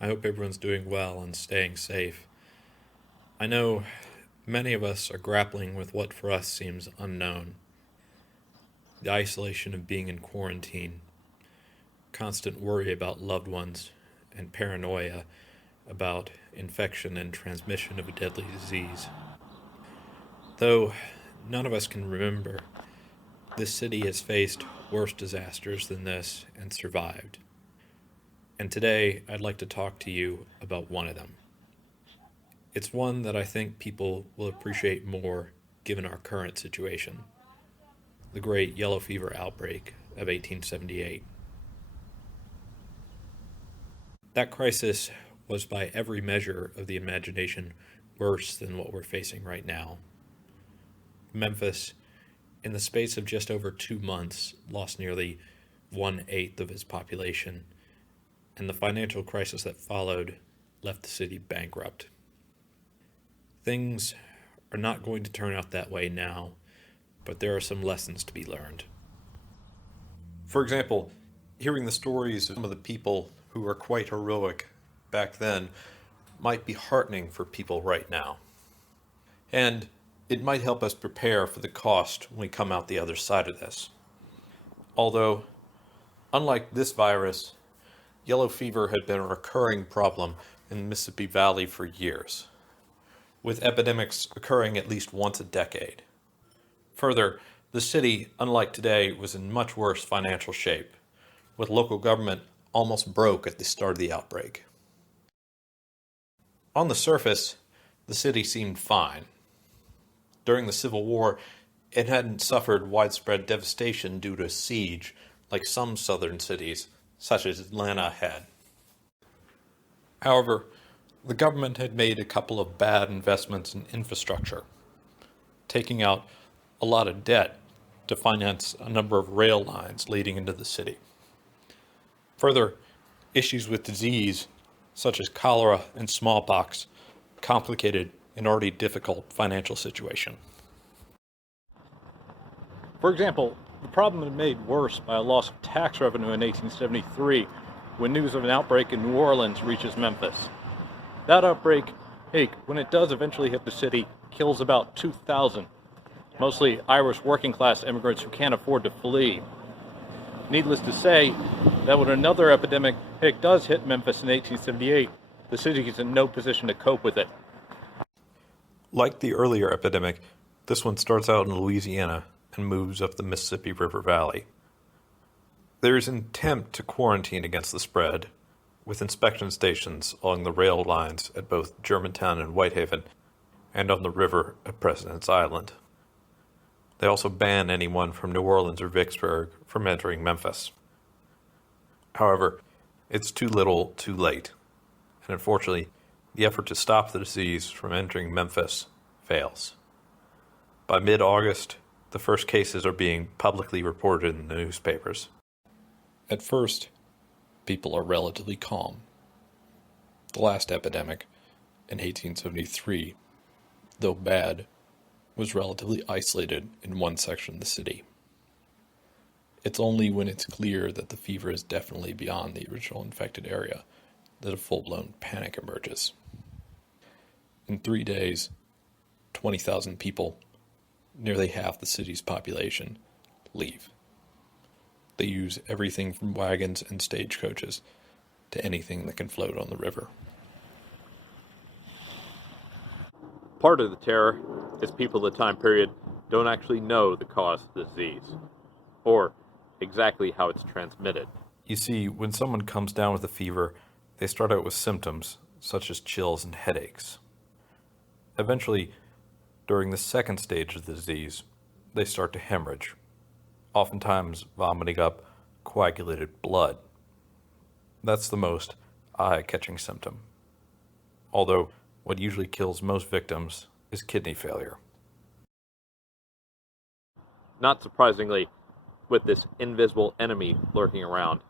I hope everyone's doing well and staying safe. I know many of us are grappling with what for us seems unknown: the isolation of being in quarantine, constant worry about loved ones, and paranoia about infection and transmission of a deadly disease. Though none of us can remember, this city has faced worse disasters than this and survived. And today, I'd like to talk to you about one of them. It's one that I think people will appreciate more given our current situation: the great yellow fever outbreak of 1878. That crisis was, by every measure of the imagination, worse than what we're facing right now. Memphis, in the space of just over 2 months, lost nearly 1/8 of its population, and the financial crisis that followed left the city bankrupt. Things are not going to turn out that way now, but there are some lessons to be learned. For example, hearing the stories of some of the people who were quite heroic back then might be heartening for people right now. And it might help us prepare for the cost when we come out the other side of this. Although, unlike this virus, yellow fever had been a recurring problem in the Mississippi Valley for years, with epidemics occurring at least once a decade. Further, the city, unlike today, was in much worse financial shape, with local government almost broke at the start of the outbreak. On the surface, the city seemed fine. During the Civil War, it hadn't suffered widespread devastation due to a siege like some southern cities, such as Atlanta, had. However, the government had made a couple of bad investments in infrastructure, taking out a lot of debt to finance a number of rail lines leading into the city. Further, issues with disease, such as cholera and smallpox, complicated an already difficult financial situation. For example, the problem was made worse by a loss of tax revenue in 1873 when news of an outbreak in New Orleans reaches Memphis. That outbreak, when it does eventually hit the city, kills about 2,000, mostly Irish working class immigrants who can't afford to flee. Needless to say, that when another epidemic does hit Memphis in 1878, the city is in no position to cope with it. Like the earlier epidemic, this one starts out in Louisiana and moves up the Mississippi River Valley. There is an attempt to quarantine against the spread, with inspection stations along the rail lines at both Germantown and Whitehaven, and on the river at President's Island. They also ban anyone from New Orleans or Vicksburg from entering Memphis. However, it's too little, too late, and unfortunately, the effort to stop the disease from entering Memphis fails. By mid-August, the first cases are being publicly reported in the newspapers. At first, people are relatively calm. The last epidemic, in 1873, though bad, was relatively isolated in one section of the city. It's only when it's clear that the fever is definitely beyond the original infected area that a full-blown panic emerges. In 3 days, 20,000 people, nearly half the city's population, leave. They use everything from wagons and stagecoaches to anything that can float on the river. Part of the terror is people of the time period don't actually know the cause of the disease, or exactly how it's transmitted. You see, when someone comes down with a fever, they start out with symptoms such as chills and headaches. Eventually, during the second stage of the disease, they start to hemorrhage, oftentimes vomiting up coagulated blood. That's the most eye-catching symptom. Although, what usually kills most victims is kidney failure. Not surprisingly, with this invisible enemy lurking around,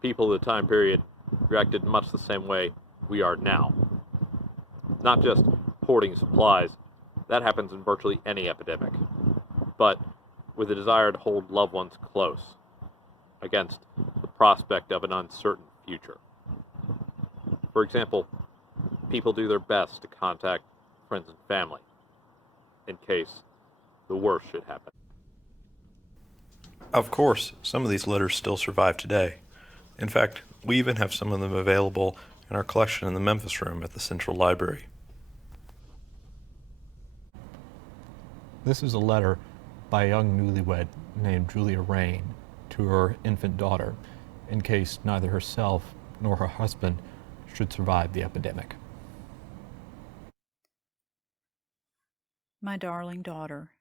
people of the time period reacted much the same way we are now. Not just hoarding supplies, that happens in virtually any epidemic, but with a desire to hold loved ones close against the prospect of an uncertain future. For example, people do their best to contact friends and family in case the worst should happen. Of course, some of these letters still survive today. In fact, we even have some of them available in our collection in the Memphis room at the Central Library. This is a letter by a young newlywed named Julia Rain to her infant daughter, in case neither herself nor her husband should survive the epidemic. My darling daughter,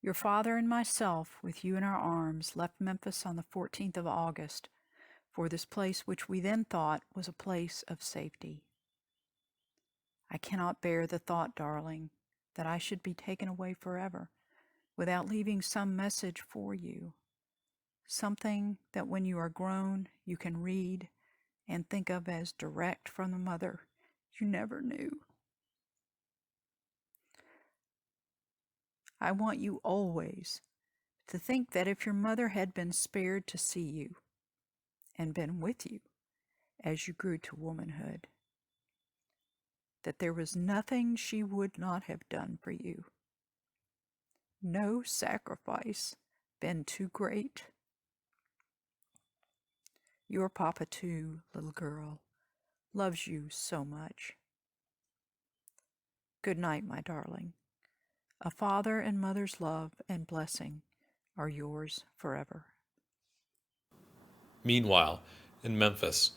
your father and myself, with you in our arms, left Memphis on the 14th of August for this place which we then thought was a place of safety. I cannot bear the thought, darling, that I should be taken away forever without leaving some message for you, something that when you are grown you can read and think of as direct from the mother you never knew. I want you always to think that if your mother had been spared to see you and been with you as you grew to womanhood, that there was nothing she would not have done for you. No sacrifice been too great. Your papa too, little girl, loves you so much. Good night, my darling. A father and mother's love and blessing are yours forever. Meanwhile, in Memphis,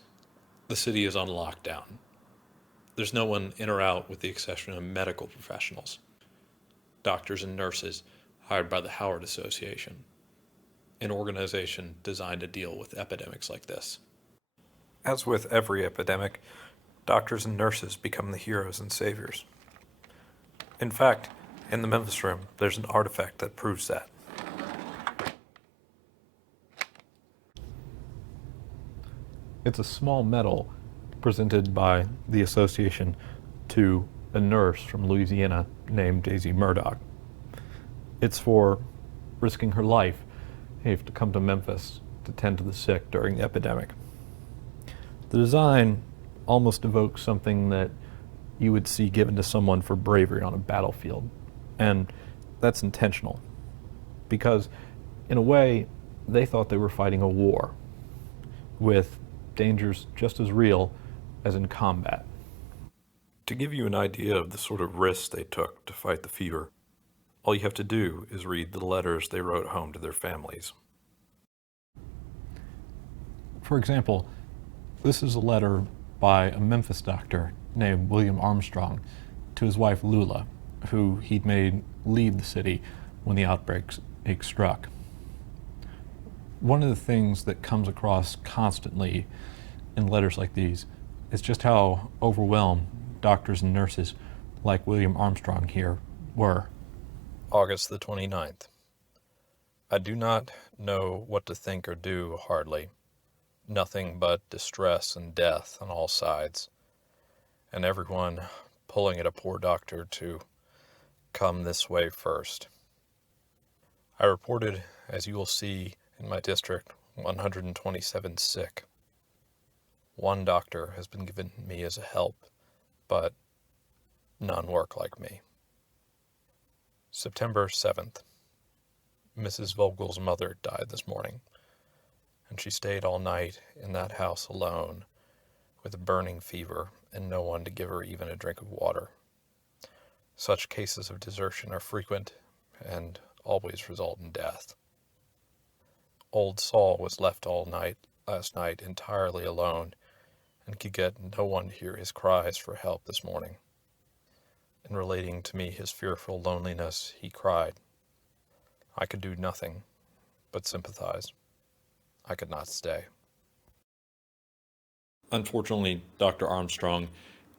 the city is on lockdown. There's no one in or out with the exception of medical professionals, doctors and nurses hired by the Howard Association, an organization designed to deal with epidemics like this. As with every epidemic, doctors and nurses become the heroes and saviors. In fact, in the Memphis room, there's an artifact that proves that. It's a small medal presented by the association to a nurse from Louisiana named Daisy Murdoch. It's for risking her life to come to Memphis to tend to the sick during the epidemic. The design almost evokes something that you would see given to someone for bravery on a battlefield. And that's intentional, because in a way, they thought they were fighting a war with dangers just as real as in combat. To give you an idea of the sort of risks they took to fight the fever, all you have to do is read the letters they wrote home to their families. For example, this is a letter by a Memphis doctor named William Armstrong to his wife Lula, who he'd made leave the city when the outbreak struck. One of the things that comes across constantly in letters like these is just how overwhelmed doctors and nurses like William Armstrong here were. August the 29th. I do not know what to think or do hardly. Nothing but distress and death on all sides, and everyone pulling at a poor doctor to come this way first. I reported, as you will see in my district, 127 sick. One doctor has been given me as a help, but none work like me. September 7th. Mrs. Vogel's mother died this morning, and she stayed all night in that house alone with a burning fever and no one to give her even a drink of water. Such cases of desertion are frequent and always result in death. Old Saul was left all night last night entirely alone and could get no one to hear his cries for help this morning. In relating to me his fearful loneliness, he cried. I could do nothing but sympathize. I could not stay. Unfortunately, Dr. Armstrong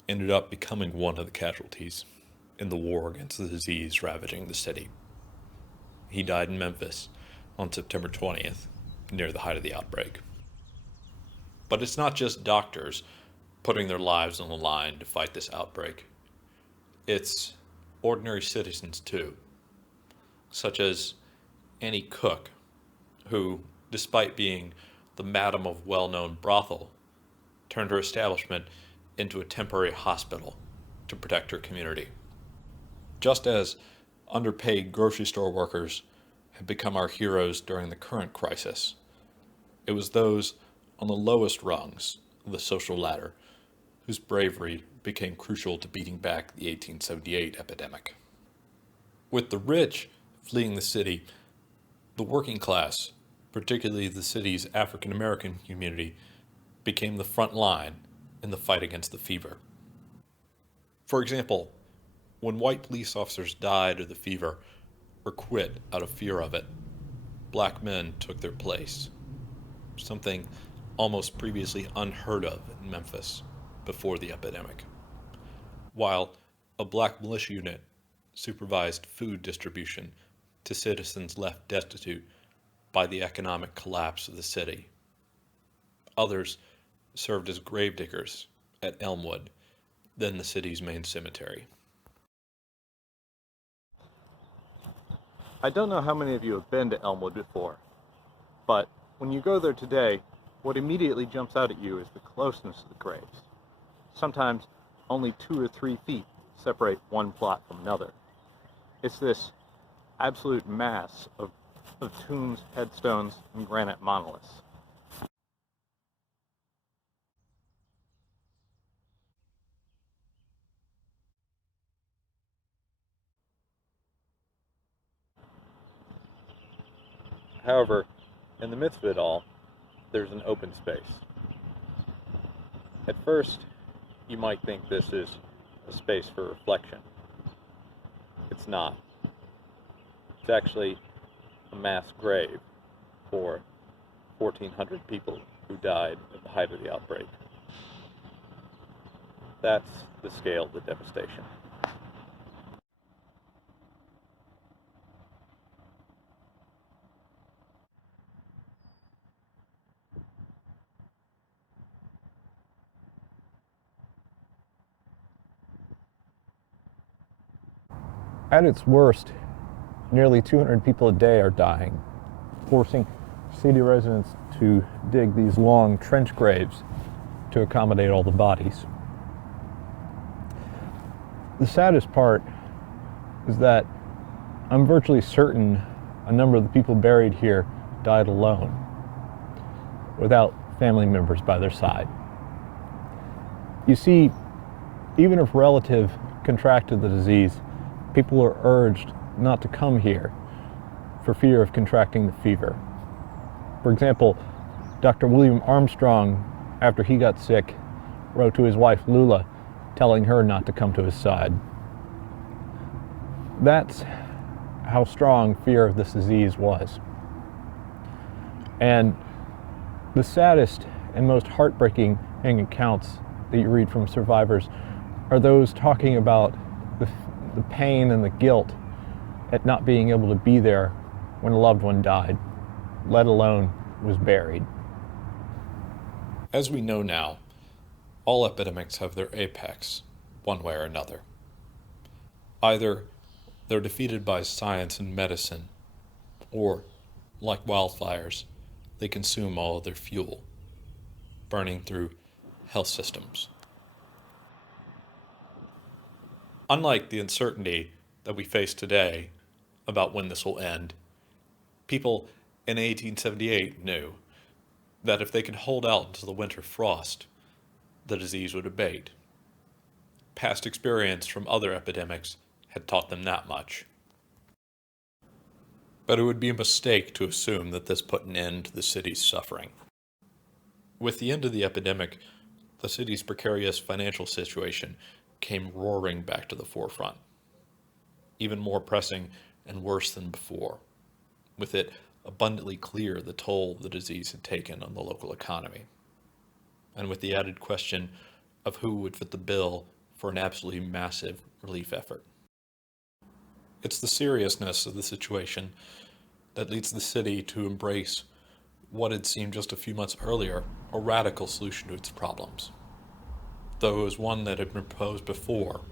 ended up becoming one of the casualties in the war against the disease ravaging the city. He died in Memphis on September 20th, near the height of the outbreak. But it's not just doctors putting their lives on the line to fight this outbreak. It's ordinary citizens too, such as Annie Cook, who, despite being the madam of a well-known brothel, turned her establishment into a temporary hospital to protect her community. Just as underpaid grocery store workers have become our heroes during the current crisis, it was those on the lowest rungs of the social ladder whose bravery became crucial to beating back the 1878 epidemic. With the rich fleeing the city, the working class, particularly the city's African American community, became the front line in the fight against the fever. For example, when white police officers died of the fever or quit out of fear of it, black men took their place, something almost previously unheard of in Memphis before the epidemic. While a black militia unit supervised food distribution to citizens left destitute by the economic collapse of the city. Others served as gravediggers at Elmwood, then the city's main cemetery. I don't know how many of you have been to Elmwood before, but when you go there today, what immediately jumps out at you is the closeness of the graves. Sometimes only 2 or 3 feet separate one plot from another. It's this absolute mass of tombs, headstones, and granite monoliths. However, in the midst of it all, there's an open space. At first, you might think this is a space for reflection. It's not. It's actually a mass grave for 1,400 people who died at the height of the outbreak. That's the scale of the devastation. At its worst, nearly 200 people a day are dying, forcing city residents to dig these long trench graves to accommodate all the bodies. The saddest part is that I'm virtually certain a number of the people buried here died alone, without family members by their side. You see, even if a relative contracted the disease, people are urged not to come here for fear of contracting the fever. For example, Dr. William Armstrong, after he got sick, wrote to his wife Lula, telling her not to come to his side. That's how strong fear of this disease was. And the saddest and most heartbreaking accounts that you read from survivors are those talking about the pain and the guilt at not being able to be there when a loved one died, let alone was buried. As we know now, all epidemics have their apex, one way or another. Either they're defeated by science and medicine, or, like wildfires, they consume all of their fuel, burning through health systems. Unlike the uncertainty that we face today about when this will end, people in 1878 knew that if they could hold out until the winter frost, the disease would abate. Past experience from other epidemics had taught them that much. But it would be a mistake to assume that this put an end to the city's suffering. With the end of the epidemic, the city's precarious financial situation came roaring back to the forefront, even more pressing and worse than before, with it abundantly clear the toll the disease had taken on the local economy, and with the added question of who would fit the bill for an absolutely massive relief effort. It's the seriousness of the situation that leads the city to embrace what had seemed just a few months earlier a radical solution to its problems, though it was one that had been proposed before.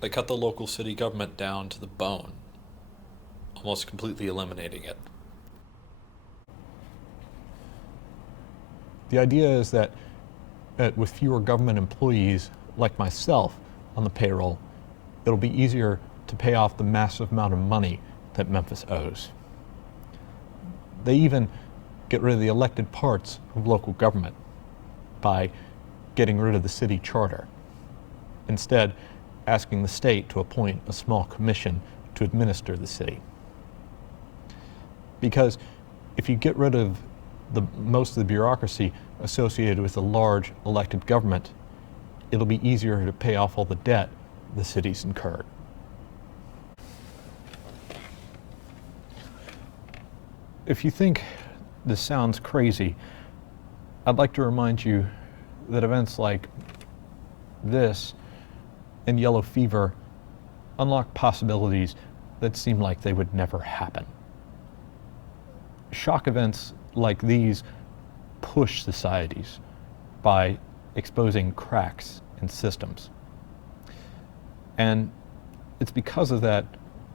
They cut the local city government down to the bone, almost completely eliminating it. The idea is that with fewer government employees like myself on the payroll, it'll be easier to pay off the massive amount of money that Memphis owes. They even get rid of the elected parts of local government by getting rid of the city charter, instead asking the state to appoint a small commission to administer the city. Because if you get rid of most of the bureaucracy associated with a large elected government, it'll be easier to pay off all the debt the city's incurred. If you think this sounds crazy, I'd like to remind you that events like this and yellow fever unlock possibilities that seem like they would never happen. Shock events like these push societies by exposing cracks in systems. And it's because of that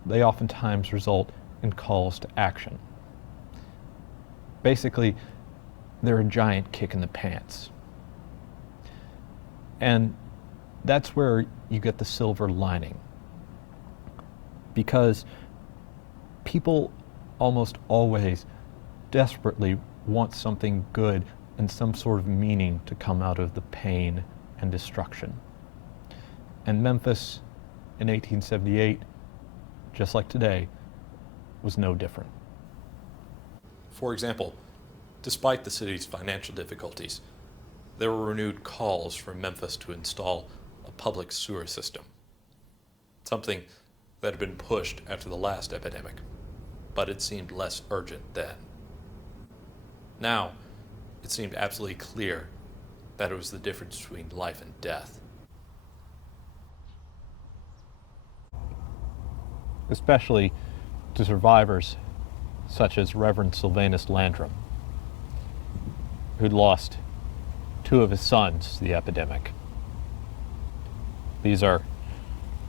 they oftentimes result in calls to action. Basically, they're a giant kick in the pants. And that's where you get the silver lining. Because people almost always desperately want something good and some sort of meaning to come out of the pain and destruction. And Memphis in 1878, just like today, was no different. For example, despite the city's financial difficulties, there were renewed calls for Memphis to install a public sewer system, something that had been pushed after the last epidemic, but it seemed less urgent then. Now, it seemed absolutely clear that it was the difference between life and death. Especially to survivors such as Reverend Sylvanus Landrum, who'd lost 2 of his sons to the epidemic. These are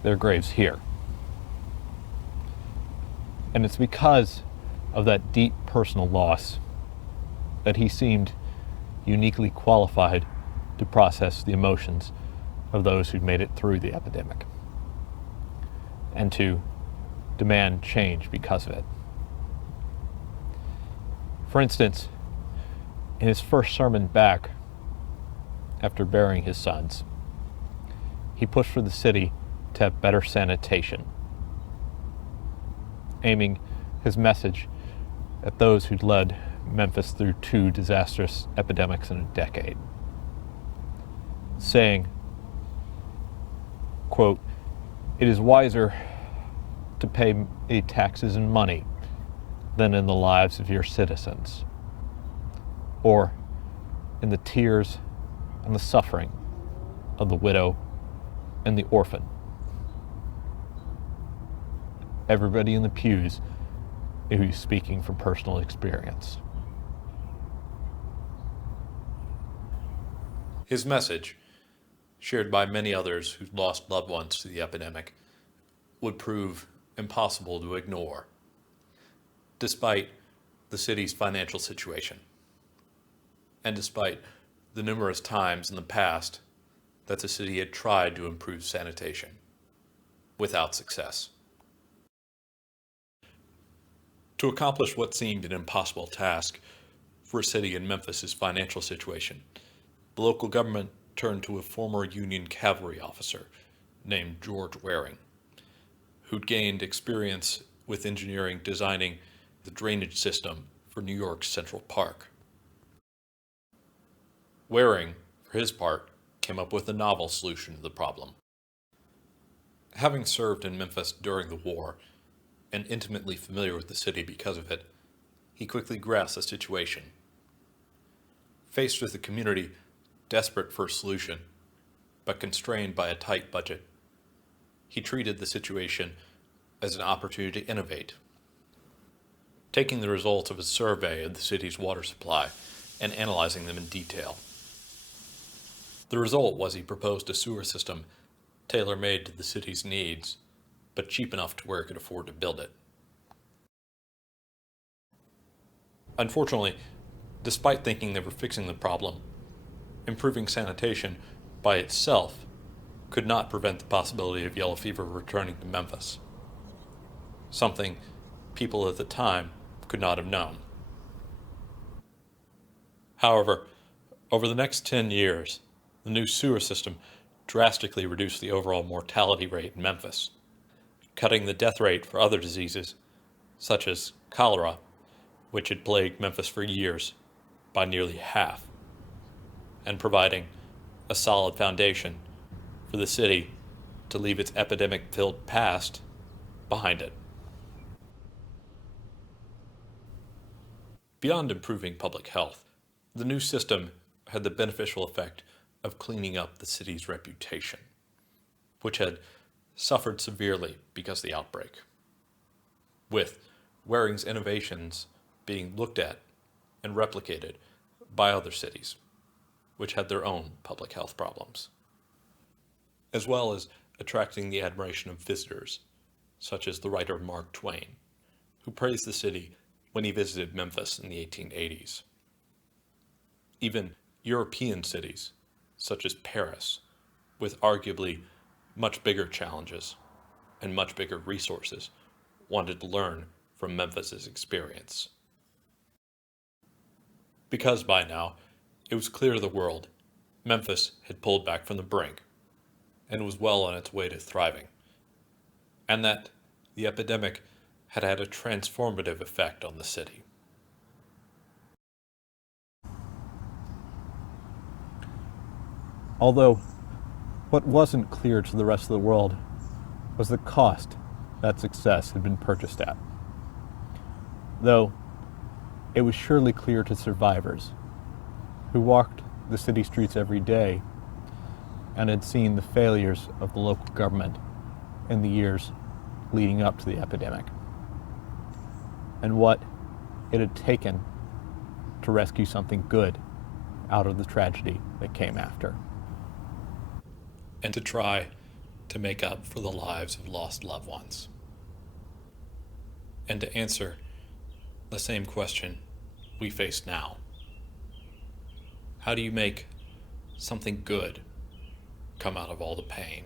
their graves here. And it's because of that deep personal loss that he seemed uniquely qualified to process the emotions of those who'd made it through the epidemic and to demand change because of it. For instance, in his first sermon back after burying his sons, he pushed for the city to have better sanitation, aiming his message at those who'd led Memphis through 2 disastrous epidemics in a decade, saying, quote, "It is wiser to pay taxes in money than in the lives of your citizens, or in the tears and the suffering of the widow and the orphan." Everybody in the pews who's speaking from personal experience. His message, shared by many others who'd lost loved ones to the epidemic, would prove impossible to ignore, despite the city's financial situation, and despite the numerous times in the past that the city had tried to improve sanitation, without success. To accomplish what seemed an impossible task for a city in Memphis's financial situation, the local government turned to a former Union cavalry officer named George Waring, who'd gained experience with engineering designing the drainage system for New York's Central Park. Waring, for his part, came up with a novel solution to the problem. Having served in Memphis during the war, and intimately familiar with the city because of it, he quickly grasped the situation. Faced with a community desperate for a solution, but constrained by a tight budget, he treated the situation as an opportunity to innovate. Taking the results of a survey of the city's water supply and analyzing them in detail. The result was he proposed a sewer system tailor-made to the city's needs, but cheap enough to where it could afford to build it. Unfortunately, despite thinking they were fixing the problem, improving sanitation by itself could not prevent the possibility of yellow fever returning to Memphis, something people at the time could not have known. However, over the next 10 years, the new sewer system drastically reduced the overall mortality rate in Memphis, cutting the death rate for other diseases, such as cholera, which had plagued Memphis for years, by nearly half, and providing a solid foundation for the city to leave its epidemic-filled past behind it. Beyond improving public health, the new system had the beneficial effect of cleaning up the city's reputation, which had suffered severely because of the outbreak, with Waring's innovations being looked at and replicated by other cities, which had their own public health problems, as well as attracting the admiration of visitors, such as the writer Mark Twain, who praised the city when he visited Memphis in the 1880s. Even European cities, such as Paris, with arguably much bigger challenges and much bigger resources, wanted to learn from Memphis's experience. Because by now, it was clear to the world, Memphis had pulled back from the brink and was well on its way to thriving, and that the epidemic had had a transformative effect on the city. Although, what wasn't clear to the rest of the world was the cost that success had been purchased at. Though, it was surely clear to survivors who walked the city streets every day and had seen the failures of the local government in the years leading up to the epidemic, and what it had taken to rescue something good out of the tragedy that came after. And to try to make up for the lives of lost loved ones. And to answer the same question we face now. How do you make something good come out of all the pain?